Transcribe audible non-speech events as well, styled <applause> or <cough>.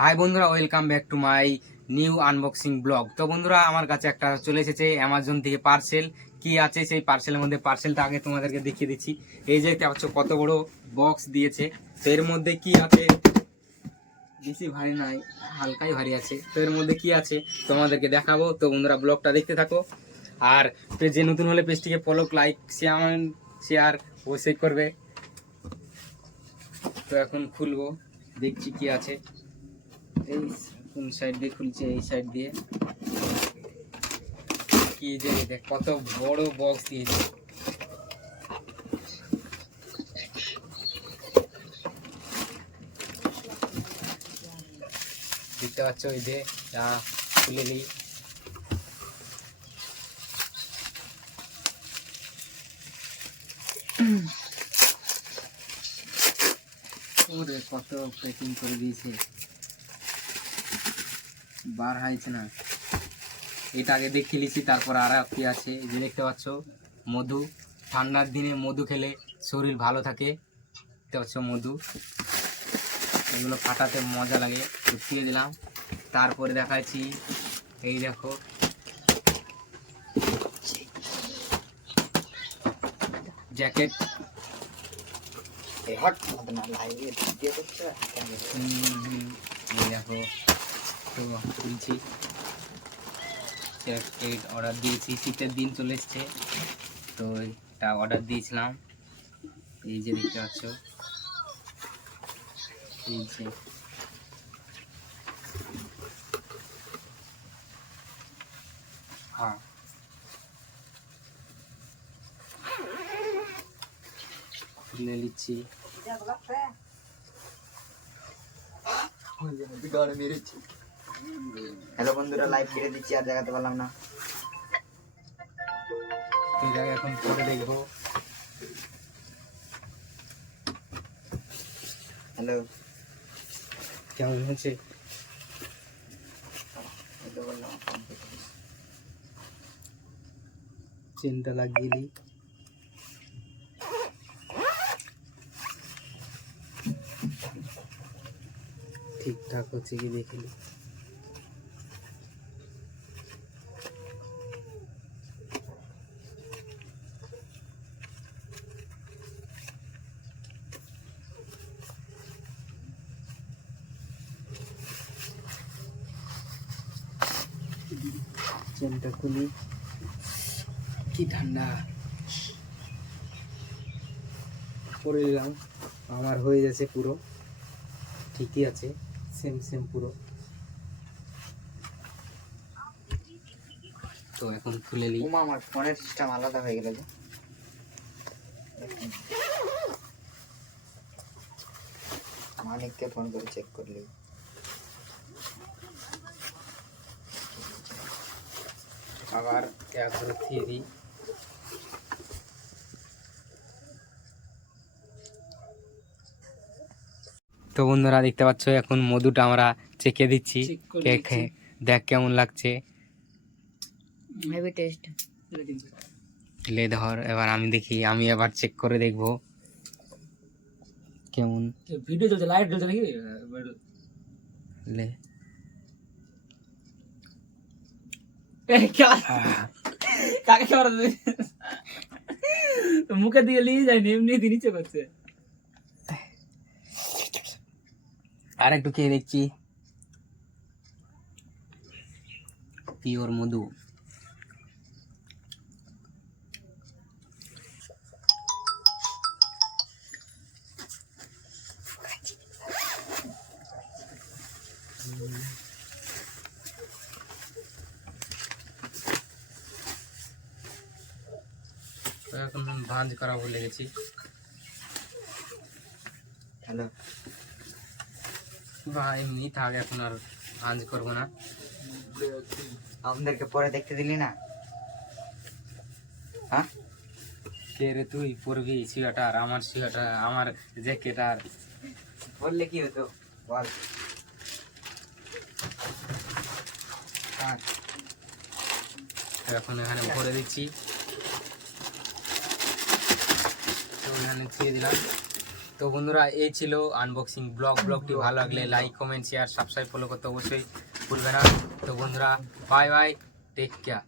High বন্ধুরা welcome back to my new unboxing blog তো বন্ধুরা, আমার কাছে একটা চলে এসেছে অ্যামাজন থেকে পার্সেল কি আছে সেই পার্সেলের মধ্যে? পার্সেলটা আগে তোমাদেরকে দেখিয়ে দিচ্ছি। এই যে পাচ্ছ, কত বড় বক্স দিয়েছে। তো এর মধ্যে কি আছে? বেশি ভারী নাই হালকাই ভারী আছে। তো এর মধ্যে কি আছে? তোমাদেরকে দেখাবো। তো বন্ধুরা ব্লগটা দেখতে থাকো। আর পেজে নতুন হলে পেজটিকে ফলো লাইক শেয়ার শেয়ার অবশ্যই করবে। তো এখন খুলবো, দেখছি কি আছে। এই কোন সাইড দিয়ে খুলছে, এই সাইড দিয়ে। কি যে দেখ, কত বড় বক্স দিয়েছে। দেখতে পাচ্ছ ওই যে, যা খুলে নিই কত প্যাকিং করে দিয়েছে। বার হয়েছে না। এটা আগে দেখে নিছি তারপর আর কি আছে। যে দেখতে পাচ্ছ মধু। ঠান্ডার দিনে মধু খেলে শরীর ভালো থাকে। দেখতে পাচ্ছ মধু। এগুলো ফাটাতে মজা লাগে। উঠিয়ে দিলাম। তারপরে দেখাচ্ছি। এই দেখো। জ্যাকেট। এই দেখো। তো জ্যাকেট অর্ডার দিয়েছি। শীতের দিন চলে এসছে। তো এটা অর্ডার দিয়েছিলাম। এই যে দেখতে পাচ্ছ। এই যে। হ্যাঁ। খুলে নিচ্ছি। হ্যালো বন্ধুরা লাইভ কেটে দিচ্ছি আর দেখাতে পারলাম না। এখন পরে দেখব। হ্যালো। কেমন হয়েছে? চেনটা লাগিয়ে দিই। ঠিকঠাক হচ্ছে কি দেখে নিই। চেনটা খুলি কি ঠান্ডা করে নিলাম। আমার হয়ে গেছে পুরো। ঠিকই আছে। সেম সেম পুরো। তো এখন খুলে নিই। আমার ফোনের সিস্টেম আলাদা হয়ে গেল মানিককে ফোন করে চেক করলি আবার দিয়ে দিই। তো বন্ধুরা দেখতে পাচ্ছ এখন মধুটা আমরা চেকে দিচ্ছি দেখ কেমন লাগছে। হেভি টেস্ট লে ধর এবার আমি দেখি আমি এবার চেক করে দেখব। কেমন? ভিডিও চলছে লাইট জ্বলছে নাকি? লে কাকে <laughs> খাবার মুখে দিয়ে নিয়ে যায়নি এমনি নিচে করছে। আর একটু খেয়ে দেখছি। পিওর মধু। এখন ভাঁজ করা ভুলে গেছি। হ্যালো বা এমনি থাক এখন আর ভাঁজ করব না। আমাদেরকে পরে দেখতে দিলি না? হ্যাঁ? কে রে তুই? পরবি সোয়েটার আমার সোয়েটার আমার জ্যাকেট আর। বললে কি হতো? বল। এখন এখানে ভরে দিচ্ছি। এখানে ছুঁয়ে দিলাম। তো বন্ধুরা, এই ছিল আনবক্সিং ব্লগ ব্লগটি ভালো লাগলে like comment share subscribe follow করতে অবশ্যই ভুলবে না। তো বন্ধুরা বাই বাই টেক কেয়ার